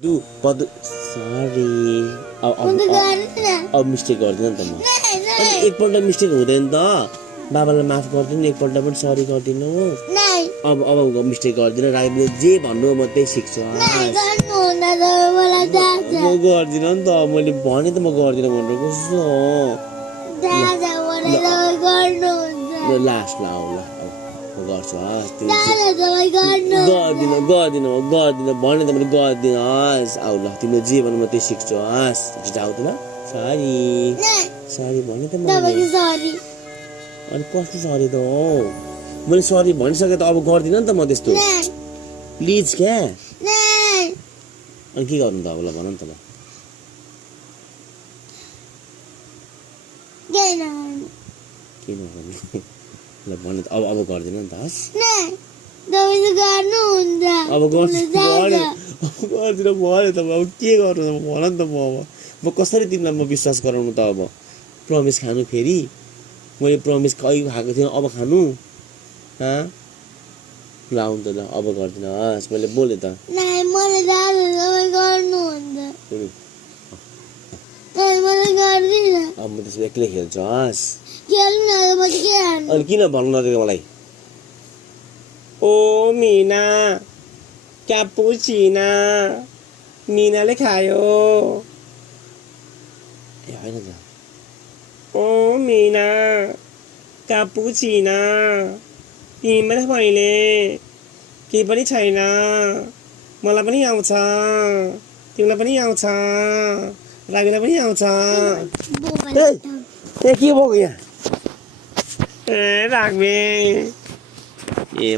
Do but sorry. अब mistake गर्दिन नि त म अनि एकपल्ट मिस्टेक हुँदैन त बाबालाई माफ गर्दिनु एकपल्ट पनि सरी गर्दिनु अब मिस्टेक गर्दिन राईले जे भन्नु म त्यही सिक्छु म गर्दिन नि त मैले भने त म गर्दिन भनेर कस्तो लास्ट ल म गर्छु गर्दिन भने त मैले गर्दिन आउ ल तिमीले जे भन्नु म त्यही सिक्छु छिटो आउ त ल सरी भने त मैले अनि कस्तो सरी त हो मैले सरी भनिसके त अब गर्दिन नि त म त्यस्तो प्लिज क्या अनि के गर्नु त अब ल भन नि त ल के नगर्नु ल भने त अब गर्दिन नि त हस् अब गर्दिन भयो त अब के गर्नु भन नि त म कसरी तिमीलाई म विश्वास गराउनु त अब प्रमिस खानु फेरि मैले प्रमिस कहिले खाएको थिएँ अब खानु ल आउनु त ल अब गर्दिन हस् मैले बोले त अब म त्यसमा एक्लै खेल्छु हस् अनि किन भन्नु नदिएको मलाई ओ मिना क्यापुचिना मिनाले खायो ए होइन त ओ मिना क्यापुचिना तिमीलाई मैले केही पनि छैन मलाई पनि आउँछ तिमीलाई पनि आउँछ रागीलाई पनि आउँछ ए के भएको यहाँ ए राग्मी ए